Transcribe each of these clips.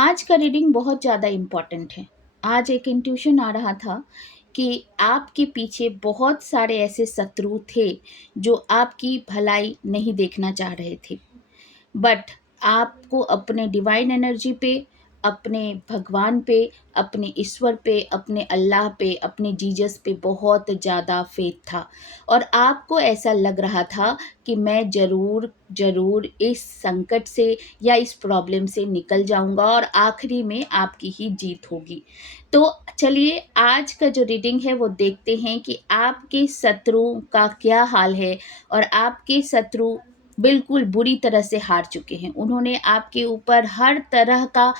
आज का रीडिंग बहुत ज़्यादा इम्पोर्टेंट है। आज एक इंट्यूशन आ रहा था कि आपके पीछे बहुत सारे ऐसे शत्रु थे जो आपकी भलाई नहीं देखना चाह रहे थे। बट आपको अपने डिवाइन एनर्जी पे, अपने भगवान पे, अपने ईश्वर पे, अपने अल्लाह पे, अपने जीसस पे बहुत ज़्यादा फ़ेथ था और आपको ऐसा लग रहा था कि मैं ज़रूर, ज़रूर इस संकट से या इस प्रॉब्लम से निकल जाऊँगा और आखिरी में आपकी ही जीत होगी। तो चलिए आज का जो रीडिंग है वो देखते हैं कि आपके शत्रु का क्या हाल है और आपके शत्रु बिल्कुल बुरी तरह से हार चुके हैं। उन्होंने आपके ऊपर हर तरह का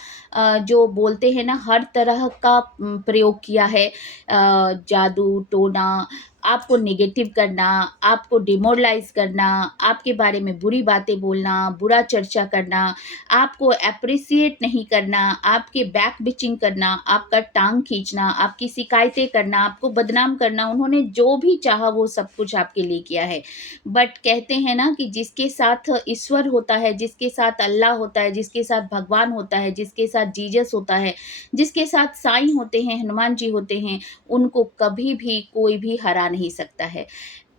जो बोलते हैं ना हर तरह का प्रयोग किया है। जादू, टोना, आपको नेगेटिव करना, आपको डिमोरलाइज़ करना, आपके बारे में बुरी बातें बोलना, बुरा चर्चा करना, आपको एप्रिशिएट नहीं करना, आपके बैक बिचिंग करना, आपका टाँग खींचना, आपकी शिकायतें करना, आपको बदनाम करना, उन्होंने जो भी चाहा वो सब कुछ आपके लिए किया है। बट कहते हैं ना कि जिसके साथ ईश्वर होता है, जिसके साथ अल्लाह होता है, जिसके साथ भगवान होता है, जिसके साथ जीसस होता है, जिसके साथ साईं होते हैं, हनुमान जी होते हैं, उनको कभी भी कोई भी हरा नहीं सकता है।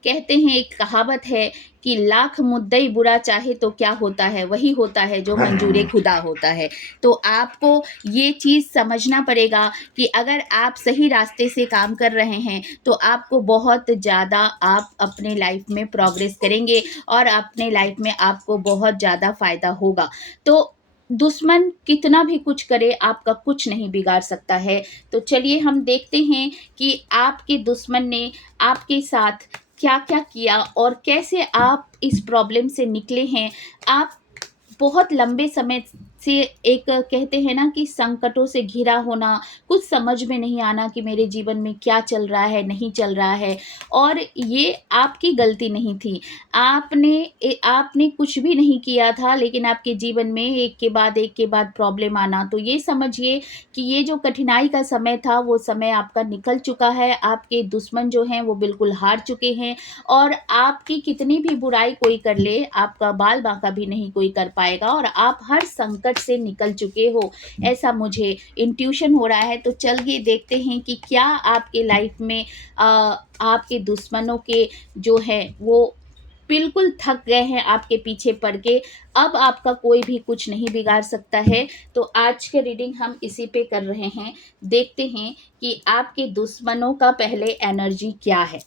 कहते हैं एक कहावत है कि लाख मुद्दई बुरा चाहे तो क्या होता है, वही होता है जो मंजूर खुदा होता है। तो आपको ये चीज़ समझना पड़ेगा कि अगर आप सही रास्ते से काम कर रहे हैं, तो आपको बहुत ज़्यादा आप अपने लाइफ में प्रोग्रेस करेंगे और अपने लाइफ में आपको बहुत ज़्यादा फ़ायदा होगा। तो दुश्मन कितना भी कुछ करे, आपका कुछ नहीं बिगाड़ सकता है। तो चलिए हम देखते हैं कि आपके दुश्मन ने आपके साथ क्या-क्या किया और कैसे आप इस प्रॉब्लम से निकले हैं। आप बहुत लंबे समय से एक कहते हैं ना कि संकटों से घिरा होना, कुछ समझ में नहीं आना कि मेरे जीवन में क्या चल रहा है, नहीं चल रहा है और ये आपकी गलती नहीं थी। आपने कुछ भी नहीं किया था लेकिन आपके जीवन में एक के बाद प्रॉब्लम आना। तो ये समझिए कि ये जो कठिनाई का समय था, वो समय आपका निकल चुका है। आपके दुश्मन जो हैं, वो बिल्कुल हार चुके हैं और आपकी कितनी भी बुराई कोई कर ले, आपका बाल-बांका भी नहीं कोई कर पाएगा और आप हर संकट से निकल चुके हो, ऐसा मुझे इंट्यूशन हो रहा है। तो चलिए देखते हैं कि क्या आपके लाइफ में आपके दुश्मनों के जो हैं, वो बिल्कुल थक गए हैं आपके पीछे पड़ के, अब आपका कोई भी कुछ नहीं बिगाड़ सकता है। तो आज के रीडिंग हम इसी पे कर रहे हैं। देखते हैं कि आपके दुश्मनों का पहले एनर्जी क्या है।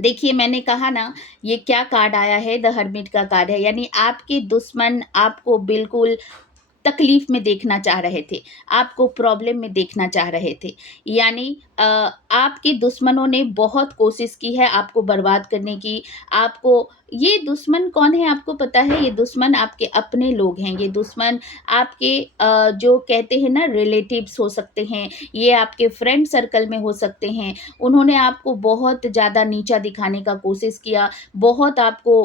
देखिए मैंने कहा ना ये क्या कार्ड आया है, द हर्मिट का कार्ड है, यानी आपके दुश्मन आपको बिल्कुल तकलीफ में देखना चाह रहे थे, आपको प्रॉब्लम में देखना चाह रहे थे। यानी आपके दुश्मनों ने बहुत कोशिश की है आपको बर्बाद करने की। आपको ये दुश्मन कौन है आपको पता है? ये दुश्मन आपके अपने लोग हैं। ये दुश्मन आपके जो कहते हैं ना रिलेटिव्स हो सकते हैं, ये आपके फ्रेंड सर्कल में हो सकते हैं। उन्होंने आपको बहुत ज़्यादा नीचा दिखाने का कोशिश किया, बहुत आपको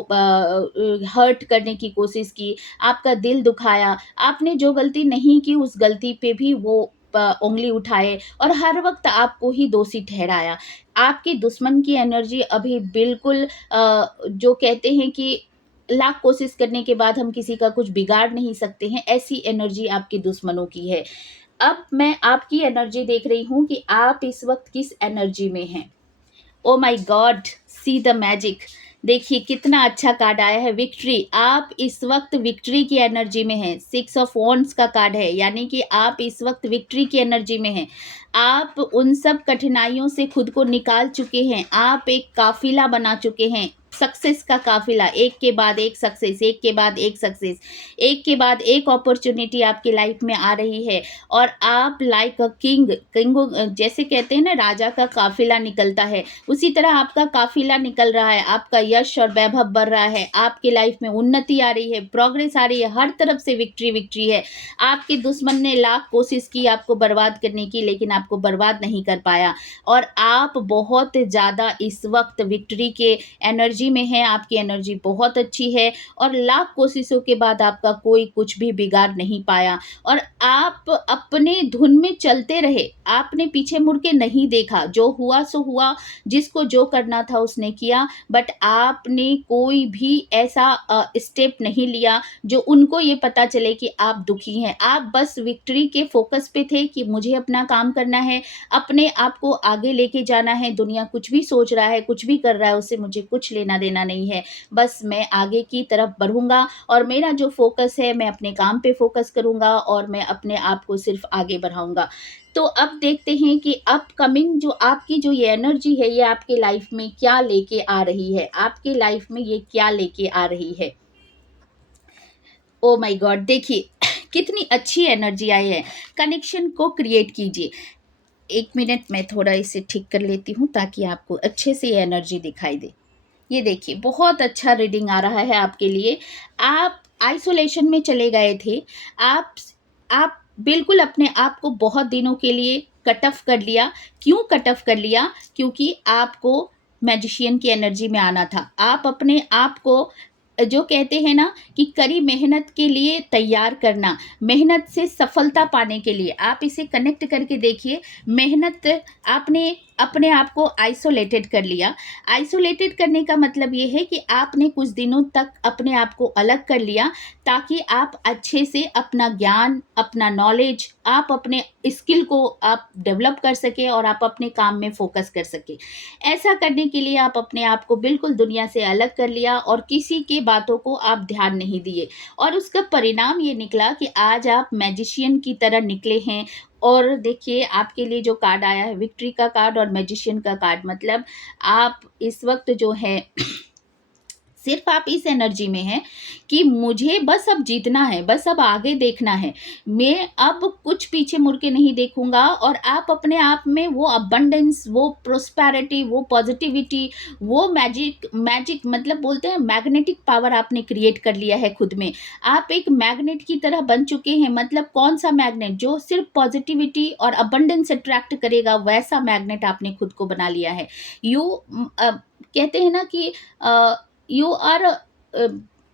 हर्ट करने की कोशिश की, आपका दिल दुखाया। आपने जो गलती नहीं की उस गलती पे भी वो उँगली उठाए और हर वक़्त आपको ही दोषी ठहराया। आपके दुश्मन की एनर्जी अभी बिल्कुल जो कहते हैं कि लाख कोशिश करने के बाद हम किसी का कुछ बिगाड़ नहीं सकते हैं, ऐसी एनर्जी आपके दुश्मनों की है। अब मैं आपकी एनर्जी देख रही हूँ कि आप इस वक़्त किस एनर्जी में हैं। Oh my God! See the magic. देखिए कितना अच्छा कार्ड आया है, विक्ट्री। आप इस वक़्त विक्ट्री की एनर्जी में हैं। 6 ऑफ वॉन्ड्स का कार्ड है, यानी कि आप इस वक़्त विक्ट्री की एनर्जी में हैं। आप उन सब कठिनाइयों से खुद को निकाल चुके हैं। आप एक काफ़िला बना चुके हैं, सक्सेस का काफ़िला, एक के बाद एक सक्सेस, एक के बाद एक सक्सेस, एक के बाद एक अपॉर्च्युनिटी आपकी लाइफ़ में आ रही है और आप लाइक अ जैसे कहते हैं ना राजा का काफ़िला निकलता है, उसी तरह आपका काफ़िला निकल रहा है। आपका यश और वैभव बढ़ रहा है, आपकी लाइफ़ में उन्नति आ रही है, प्रोग्रेस आ रही है, हर तरफ से विक्ट्री विक्ट्री है। आपके दुश्मन ने लाख कोशिश की आपको बर्बाद करने की, लेकिन आपको बर्बाद नहीं कर पाया और आप बहुत ज़्यादा इस वक़्त विक्ट्री के एनर्जी एनर्जी में हैं, आपकी एनर्जी बहुत अच्छी है और लाख कोशिशों के बाद आपका कोई कुछ भी बिगाड़ नहीं पाया और आप अपने धुन में चलते रहे, आपने पीछे मुड़ के नहीं देखा, जो हुआ सो हुआ, जिसको जो करना था उसने किया, बट आपने कोई भी ऐसा स्टेप नहीं लिया जो उनको ये पता चले कि आप दुखी हैं। आप बस विक्ट्री के फ़ोकस पे थे कि मुझे अपना काम करना है, अपने आप को आगे लेके जाना है, दुनिया कुछ भी सोच रहा है, कुछ भी कर रहा है, उससे मुझे कुछ लेना-देना नहीं है। बस मैं आगे की तरफ बढ़ूँगा और मेरा जो फ़ोकस है, मैं अपने काम पे फ़ोकस करूँगा और मैं अपने आप को सिर्फ़ आगे बढ़ाऊँगा। तो अब देखते हैं कि अपकमिंग जो आपकी जो ये एनर्जी है, ये आपके लाइफ़ में क्या लेके आ रही है? आपकी लाइफ़ में ये क्या लेके आ रही है? Oh my God! देखिए कितनी अच्छी एनर्जी आई है। कनेक्शन को क्रिएट कीजिए। 1 मिनट मैं थोड़ा इसे ठीक कर लेती हूँ ताकि आपको अच्छे से ये एनर्जी दिखाई दे। ये देखिए बहुत अच्छा रीडिंग आ रहा है आपके लिए। आप आइसोलेशन में चले गए थे। आप आप बिल्कुल अपने आप को बहुत दिनों के लिए कट ऑफ कर लिया। क्यों कट ऑफ कर लिया? क्योंकि आपको मैजिशियन की एनर्जी में आना था। आप अपने आप को जो कहते हैं ना कि कड़ी मेहनत के लिए तैयार करना, मेहनत से सफलता पाने के लिए आप इसे कनेक्ट करके देखिए। मेहनत आपने अपने आप को आइसोलेटेड कर लिया। आइसोलेटेड करने का मतलब ये है कि आपने कुछ दिनों तक अपने आप को अलग कर लिया ताकि आप अच्छे से अपना ज्ञान, अपना नॉलेज, आप अपने स्किल को आप डेवलप कर सकें और आप अपने काम में फ़ोकस कर सकें। ऐसा करने के लिए आप अपने आप को बिल्कुल दुनिया से अलग कर लिया और किसी की बातों को आप ध्यान नहीं दिए और उसका परिणाम ये निकला कि आज आप मैजिशियन की तरह निकले हैं। और देखिए आपके लिए जो कार्ड आया है, विक्ट्री का कार्ड और मैजिशियन का कार्ड, मतलब आप इस वक़्त जो है सिर्फ आप इस एनर्जी में हैं कि मुझे बस अब जीतना है, बस अब आगे देखना है। मैं अब कुछ पीछे मुड़ के नहीं देखूँगा और आप अपने आप में वो अबंडेंस, वो प्रोस्पेरिटी, वो पॉज़िटिविटी, वो मैजिक मैजिक मतलब बोलते हैं मैग्नेटिक पावर आपने क्रिएट कर लिया है खुद में। आप एक मैग्नेट की तरह बन चुके हैं, मतलब कौन-सा मैग्नेट? जो सिर्फ पॉज़िटिविटी और अबंडेंस अट्रैक्ट करेगा, वैसा मैग्नेट आपने खुद को बना लिया है। यू कहते हैं ना कि यू आर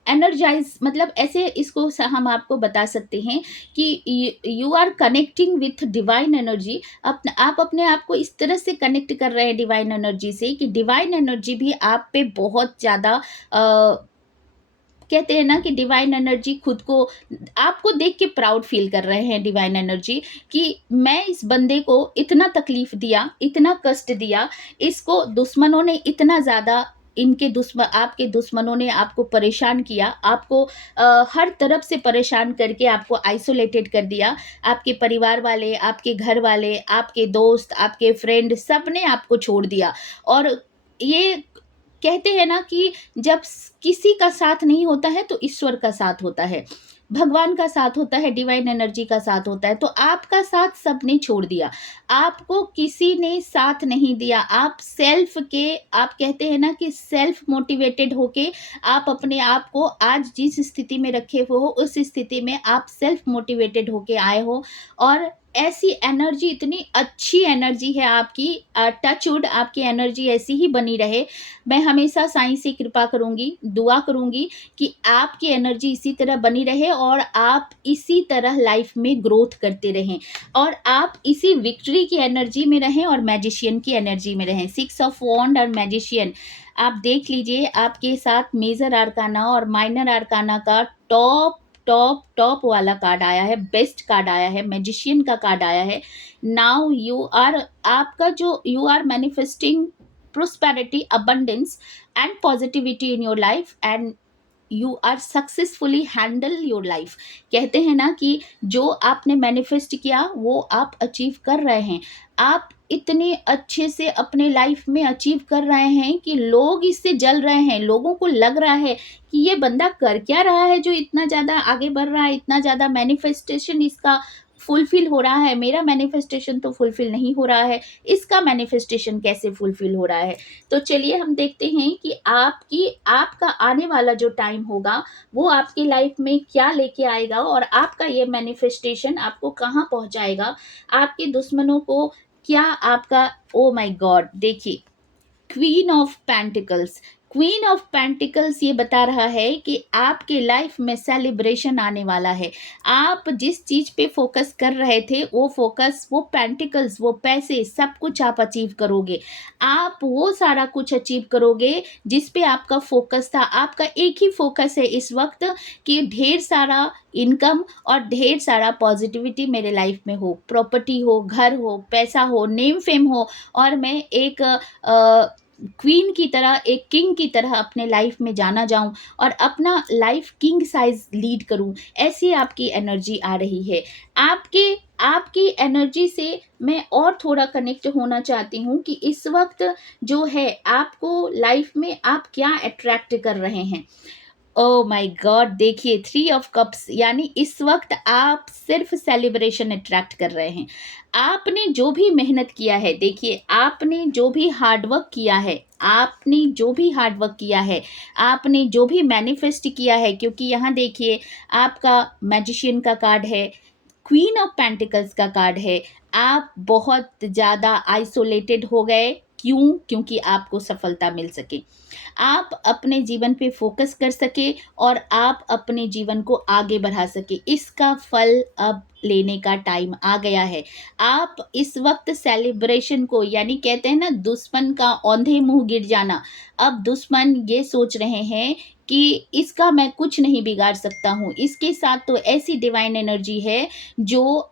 एनर्जाइज, मतलब ऐसे इसको हम आपको बता सकते हैं कि you are connecting with divine energy. आप अपने आप को इस तरह से कनेक्ट कर रहे हैं डिवाइन एनर्जी से कि डिवाइन एनर्जी भी आप पे बहुत ज़्यादा कहते हैं ना कि डिवाइन एनर्जी खुद को आपको देख के प्राउड फील कर रहे हैं डिवाइन एनर्जी कि मैं इस बंदे को इतना तकलीफ दिया, इतना कष्ट दिया, इसको दुश्मनों ने इतना ज़्यादा, इनके दुश्मन, आपके दुश्मनों ने आपको परेशान किया, आपको हर तरफ से परेशान करके आपको आइसोलेटेड कर दिया। आपके परिवार वाले, आपके घर वाले, आपके दोस्त, आपके फ्रेंड, सब ने आपको छोड़ दिया। और ये कहते हैं ना कि जब किसी का साथ नहीं होता है तो ईश्वर का साथ होता है, भगवान का साथ होता है, डिवाइन एनर्जी का साथ होता है। तो आपका साथ सबने छोड़ दिया, आपको किसी ने साथ नहीं दिया। आप सेल्फ के, आप कहते हैं ना कि सेल्फ मोटिवेटेड होके आप अपने आप को आज जिस स्थिति में रखे हो उस स्थिति में आप सेल्फ मोटिवेटेड होके आए हो। और ऐसी एनर्जी, इतनी अच्छी एनर्जी है आपकी, टचवुड आपकी एनर्जी ऐसी ही बनी रहे। मैं हमेशा साईं से कृपा करूँगी, दुआ करूँगी कि आपकी एनर्जी इसी तरह बनी रहे और आप इसी तरह लाइफ में ग्रोथ करते रहें और आप इसी विक्ट्री की एनर्जी में रहें और मैजिशियन की एनर्जी में रहें। 6 ऑफ वॉन्ड और मैजिशियन, आप देख लीजिए आपके साथ मेजर आर्काना और माइनर आर्काना का टॉप टॉप टॉप वाला कार्ड आया है, बेस्ट कार्ड आया है, मैजिशियन का कार्ड आया है। नाउ यू आर, आपका जो you are manifesting prosperity, abundance and positivity in your life and you are successfully handle your life। कहते हैं ना कि जो आपने मैनिफेस्ट किया वो आप अचीव कर रहे हैं। आप इतने अच्छे से अपने लाइफ में अचीव कर रहे हैं कि लोग इससे जल रहे हैं। लोगों को लग रहा है कि ये बंदा कर क्या रहा है जो इतना ज़्यादा आगे बढ़ रहा है, इतना ज़्यादा मैनिफेस्टेशन इसका फुलफिल हो रहा है। मेरा मैनिफेस्टेशन तो फुलफिल नहीं हो रहा है, इसका मैनिफेस्टेशन कैसे फुलफिल हो रहा है। तो चलिए हम देखते हैं कि आपका आने वाला जो टाइम होगा वो आपकी लाइफ में क्या लेके आएगा और आपका ये मैनिफेस्टेशन आपको कहाँ पहुँचाएगा, आपके दुश्मनों को क्या आपका, ओ माय गॉड! देखिए queen of pentacles, queen of pentacles ये बता रहा है कि आपके लाइफ में सेलिब्रेशन आने वाला है। आप जिस चीज़ पे फोकस कर रहे थे, वो फोकस, वो पेंटिकल्स, वो पैसे, सब कुछ आप अचीव करोगे। आप वो सारा कुछ अचीव करोगे जिस पे आपका फोकस था। आपका एक ही फोकस है इस वक़्त कि ढेर सारा इनकम और ढेर सारा पॉज़िटिविटी मेरे लाइफ में हो। प्रॉपर्टी हो, घर हो, पैसा हो, नेम फेम हो, और मैं एक क्वीन की तरह, एक किंग की तरह अपने लाइफ में जाना जाऊं और अपना लाइफ किंग साइज लीड करूं। ऐसी आपकी एनर्जी आ रही है। आपके आपकी एनर्जी से मैं और थोड़ा कनेक्ट होना चाहती हूँ कि इस वक्त जो है आपको लाइफ में आप क्या अट्रैक्ट कर रहे हैं। Oh my God! देखिए, 3 ऑफ कप्स, यानी इस वक़्त आप सिर्फ़ सेलिब्रेशन अट्रैक्ट कर रहे हैं। आपने जो भी मेहनत किया है, देखिए, आपने जो भी हार्ड वर्क किया है, आपने जो भी हार्ड वर्क किया है, आपने जो भी मैनिफेस्ट किया है, क्योंकि यहाँ देखिए आपका मैजिशियन का कार्ड है, क्वीन ऑफ पेंटिकल्स का कार्ड है। आप बहुत ज़्यादा आइसोलेटेड हो गए, क्यों? क्योंकि आपको सफलता मिल सके। आप अपने जीवन पे फ़ोकस कर सके और आप अपने जीवन को आगे बढ़ा सके। इसका फल अब लेने का टाइम आ गया है। आप इस वक़्त सेलिब्रेशन को, यानी कहते हैं ना, दुश्मन का औंधे मुँह गिर जाना। अब दुश्मन ये सोच रहे हैं कि इसका मैं कुछ नहीं बिगाड़ सकता हूँ। इसके साथ तो ऐसी डिवाइन एनर्जी है जो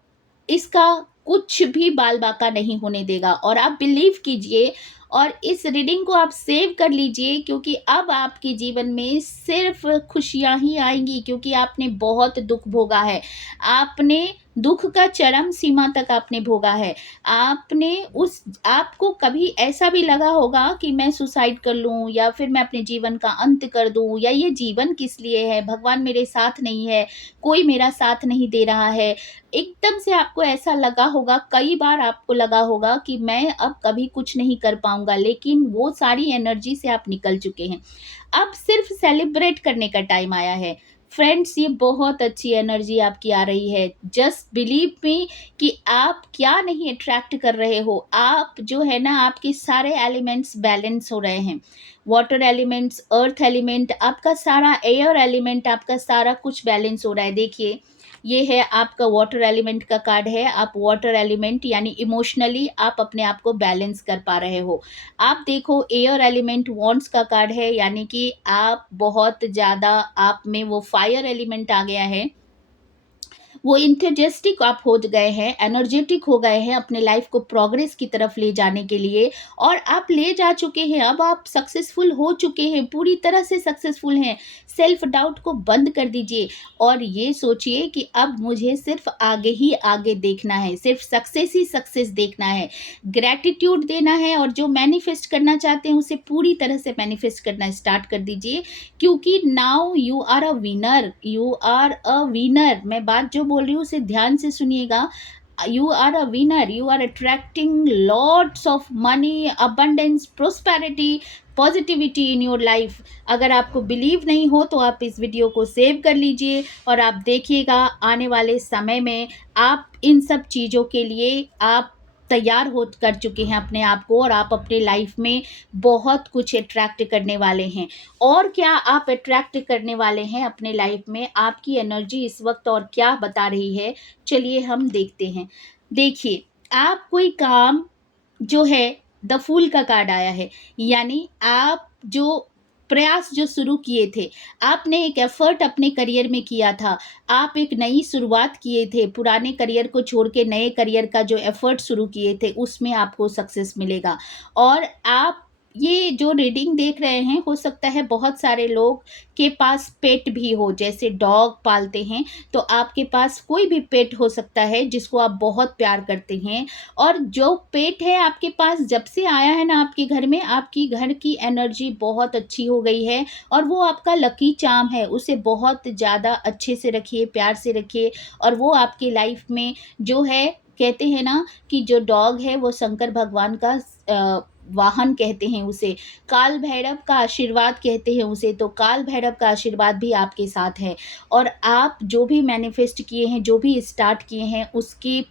इसका कुछ भी बाल-बाका नहीं होने देगा, और आप बिलीव कीजिए और इस रीडिंग को आप सेव कर लीजिए, क्योंकि अब आपके जीवन में सिर्फ़ खुशियाँ ही आएँगी, क्योंकि आपने बहुत दुःख भोगा है। आपने दुःख का चरम सीमा तक आपने भोगा है। आपने उस आपको कभी ऐसा भी लगा होगा कि मैं सुसाइड कर लूँ, या फिर मैं अपने जीवन का अंत कर दूँ, या ये जीवन किस लिए है? भगवान मेरे साथ नहीं है, कोई मेरा साथ नहीं दे रहा है। एकदम से आपको ऐसा लगा होगा, कई बार आपको लगा होगा कि मैं अब कभी कुछ नहीं कर पाऊँगा, लेकिन वो सारी एनर्जी से आप निकल चुके हैं। अब सिर्फ़ सेलिब्रेट करने का टाइम आया है। फ्रेंड्स, ये बहुत अच्छी एनर्जी आपकी आ रही है। जस्ट बिलीव मी कि आप क्या नहीं अट्रैक्ट कर रहे हो। आप जो है ना, आपके सारे एलिमेंट्स बैलेंस हो रहे हैं। वाटर एलिमेंट्स, अर्थ एलिमेंट, आपका सारा एयर एलिमेंट, आपका सारा कुछ बैलेंस हो रहा है। देखिए, ये है आपका वाटर एलिमेंट का कार्ड है। आप वाटर एलिमेंट, यानी इमोशनली आप अपने आप को बैलेंस कर पा रहे हो। आप देखो, एयर एलिमेंट वॉन्ड्स का कार्ड है, यानी कि आप बहुत ज़्यादा, आप में वो फायर एलिमेंट आ गया है। वो इंथुसियास्टिक आप हो गए हैं, एनर्जेटिक हो गए हैं अपने लाइफ को प्रोग्रेस की तरफ ले जाने के लिए, और आप ले जा चुके हैं। अब आप सक्सेसफुल हो चुके हैं, पूरी तरह से सक्सेसफुल हैं। सेल्फ डाउट को बंद कर दीजिए और ये सोचिए कि अब मुझे सिर्फ आगे ही आगे देखना है, सिर्फ सक्सेस ही सक्सेस देखना है। ग्रैटिट्यूड देना है, और जो मैनिफेस्ट करना चाहते हैं उसे पूरी तरह से मैनिफेस्ट करना स्टार्ट कर दीजिए, क्योंकि now you are a winner, you are a winner. मैं बात जो बोल रही हूँ उसे ध्यान से सुनिएगा। You are a winner, you are attracting lots of money, abundance, prosperity, positivity in your life. अगर आपको बिलीव नहीं हो तो आप इस वीडियो को सेव कर लीजिए और आप देखिएगा, आने वाले समय में आप इन सब चीज़ों के लिए आप तैयार हो कर चुके हैं अपने आप को, और आप अपने लाइफ में बहुत कुछ अट्रैक्ट करने वाले हैं। और क्या आप अट्रैक्ट करने वाले हैं अपने लाइफ में? आपकी एनर्जी इस वक्त और क्या बता रही है, चलिए हम देखते हैं। देखिए, आप कोई काम जो है, द फूल का कार्ड आया है, यानी आप जो प्रयास जो शुरू किए थे, आपने एक एफर्ट अपने करियर में किया था, आप एक नई शुरुआत किए थे, पुराने करियर को छोड़ के नए करियर का जो एफर्ट शुरू किए थे, उसमें आपको सक्सेस मिलेगा। और आप ये जो रीडिंग देख रहे हैं, हो सकता है बहुत सारे लोग के पास पेट भी हो, जैसे डॉग पालते हैं, तो आपके पास कोई भी पेट हो सकता है जिसको आप बहुत प्यार करते हैं। और जो पेट है आपके पास, जब से आया है ना आपके घर में, आपकी घर की एनर्जी बहुत अच्छी हो गई है, और वो आपका लकी चार्म है। उसे बहुत ज़्यादा अच्छे से रखिए, प्यार से रखिए, और वो आपकी लाइफ में जो है, कहते हैं ना कि जो डॉग है वो शंकर भगवान का वाहन कहते हैं उसे, काल भैरव का आशीर्वाद कहते हैं उसे, तो काल भैरव का आशीर्वाद भी आपके साथ है। और आप जो भी मैनिफेस्ट किए हैं, जो भी स्टार्ट किए हैं,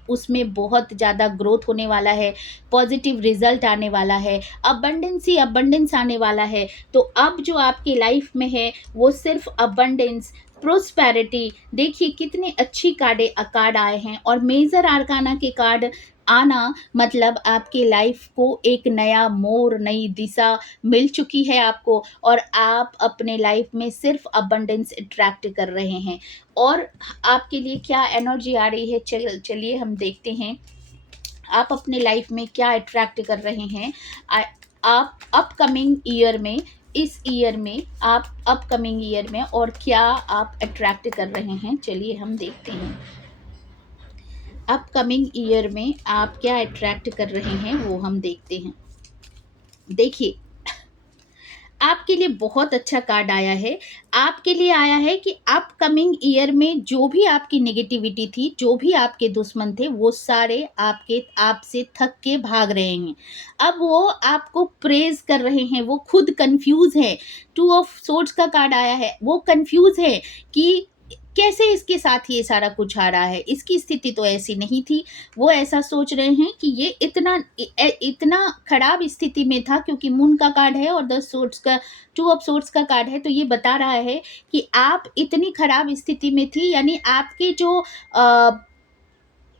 उसमें बहुत ज़्यादा ग्रोथ होने वाला है, पॉजिटिव रिजल्ट आने वाला है, अबंडेंस ही अबंडेंस आने वाला है। तो अब जो आपकी लाइफ में है वो सिर्फ अबंडेंस, प्रोस्पेरिटी, देखिए कितने अच्छी कार्ड आए हैं। और मेजर आर्काना के कार्ड आना मतलब आपके लाइफ को एक नया मोड़, नई दिशा मिल चुकी है आपको, और आप अपने लाइफ में सिर्फ अबंडेंस अट्रैक्ट कर रहे हैं। और आपके लिए क्या एनर्जी आ रही है, चलिए हम देखते हैं आप अपने लाइफ में क्या अट्रैक्ट कर रहे हैं। आप अपकमिंग ईयर में, इस ईयर में आप अपकमिंग ईयर में और क्या आप अट्रैक्ट कर रहे हैं, चलिए हम देखते हैं। अपकमिंग ईयर में आप क्या अट्रैक्ट कर रहे हैं वो हम देखते हैं। देखिए, आपके लिए बहुत अच्छा कार्ड आया है। आपके लिए आया है कि अपकमिंग ईयर में जो भी आपकी नेगेटिविटी थी, जो भी आपके दुश्मन थे, वो सारे आपसे थक के भाग रहे हैं। अब वो आपको प्रेज़ कर रहे हैं, वो खुद कन्फ्यूज़ हैं। 2 ऑफ सोर्ड्स का कार्ड आया है, वो कन्फ्यूज़ है कि कैसे इसके साथ ये सारा कुछ आ रहा है, इसकी स्थिति तो ऐसी नहीं थी। वो ऐसा सोच रहे हैं कि ये इतना खराब स्थिति में था, क्योंकि मून का कार्ड है और 2 ऑफ सोर्ड्स का कार्ड है, तो ये बता रहा है कि आप इतनी खराब स्थिति में थी, यानी आपके जो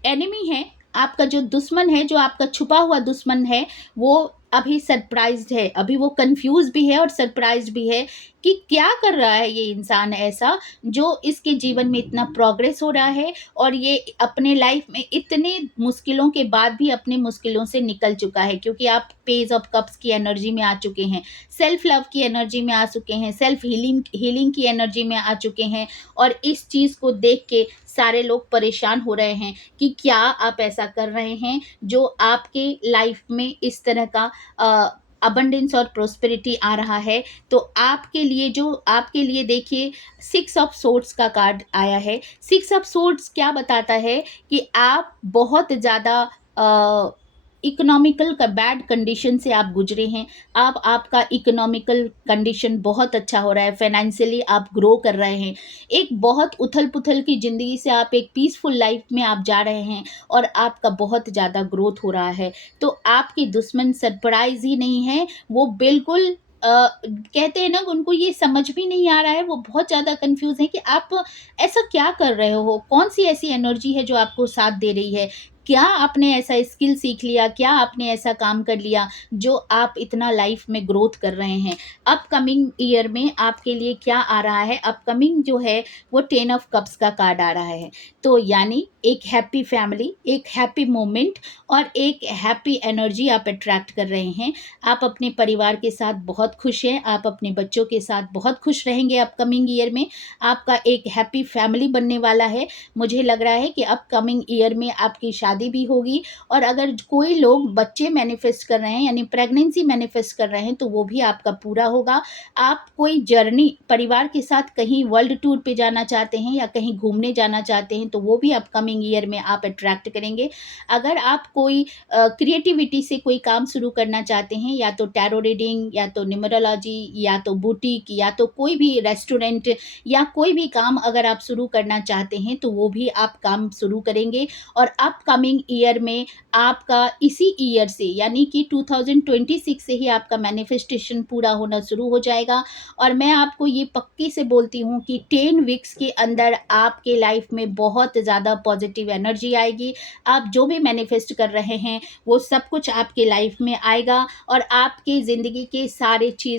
एनिमी है, आपका जो दुश्मन है, जो आपका छुपा हुआ दुश्मन है, वो अभी सरप्राइज्ड है, अभी वो कंफ्यूज भी है और सरप्राइज्ड भी है कि क्या कर रहा है ये इंसान ऐसा, जो इसके जीवन में इतना प्रोग्रेस हो रहा है और ये अपने लाइफ में इतने मुश्किलों के बाद भी अपने मुश्किलों से निकल चुका है, क्योंकि आप पेज ऑफ कप्स की एनर्जी में आ चुके हैं, सेल्फ लव की एनर्जी में आ चुके हैं, सेल्फ हीलिंग की एनर्जी में आ चुके हैं। और इस चीज़ को देख के सारे लोग परेशान हो रहे हैं कि क्या आप ऐसा कर रहे हैं जो आपके लाइफ में इस तरह का अबंडेंस और प्रोस्पेरिटी आ रहा है। तो आपके लिए देखिए 6 ऑफ सोर्ड्स का कार्ड आया है। 6 ऑफ सोर्ड्स क्या बताता है कि आप बहुत ज़्यादा इकोनॉमिकल का बैड कंडीशन से आप गुजरे हैं। अब आपका इकोनॉमिकल कंडीशन बहुत अच्छा हो रहा है, फाइनेंशियली आप ग्रो कर रहे हैं। एक बहुत उथल-पुथल की ज़िंदगी से आप एक पीसफुल लाइफ में आप जा रहे हैं और आपका बहुत ज़्यादा ग्रोथ हो रहा है। तो आपके दुश्मन सरप्राइज़ ही नहीं है, वो बिल्कुल कहते हैं ना, उनको ये समझ भी नहीं आ रहा है, वो बहुत ज़्यादा कन्फ्यूज़ हैं कि आप ऐसा क्या कर रहे हो? कौन-सी ऐसी एनर्जी है जो आपको साथ दे रही है? क्या आपने ऐसा स्किल सीख लिया? क्या आपने ऐसा काम कर लिया जो आप इतना लाइफ में ग्रोथ कर रहे हैं? अपकमिंग ईयर में आपके लिए क्या आ रहा है? अपकमिंग जो है वो 10 ऑफ कप्स का कार्ड आ रहा है। तो यानी एक हैप्पी फैमिली, एक हैप्पी मोमेंट और एक हैप्पी एनर्जी आप अट्रैक्ट कर रहे हैं। आप अपने परिवार के साथ बहुत खुश हैं, आप अपने बच्चों के साथ बहुत खुश रहेंगे अपकमिंग ईयर में। आपका एक हैप्पी फैमिली बनने वाला है। मुझे लग रहा है कि अपकमिंग ईयर में आपकी शादी भी होगी, और अगर कोई लोग बच्चे मैनिफेस्ट कर रहे हैं, यानी प्रेगनेंसी मैनिफेस्ट कर रहे हैं, तो वो भी आपका पूरा होगा। आप कोई जर्नी परिवार के साथ कहीं वर्ल्ड टूर पे जाना चाहते हैं या कहीं घूमने जाना चाहते हैं, तो वो भी अपकमिंग ईयर में आप अट्रैक्ट करेंगे। अगर आप कोई क्रिएटिविटी से कोई काम शुरू करना चाहते हैं, या तो टैरो रीडिंग, या तो न्यूमरोलॉजी, या तो बुटीक, या तो कोई भी रेस्टोरेंट, या कोई भी काम अगर आप शुरू करना चाहते हैं, तो वो भी आप काम शुरू करेंगे। और अपकमिंग ईयर में आपका इसी ईयर से, यानी कि 2026 से ही आपका मैनिफेस्टेशन पूरा होना शुरू हो जाएगा। और मैं आपको ये पक्की से बोलती हूँ कि 10 वीक्स के अंदर आपके लाइफ में बहुत ज़्यादा पॉजिटिव एनर्जी आएगी। आप जो भी मैनिफेस्ट कर रहे हैं वो सब कुछ आपके लाइफ में आएगा, और आपकी ज़िंदगी के सारे चीज़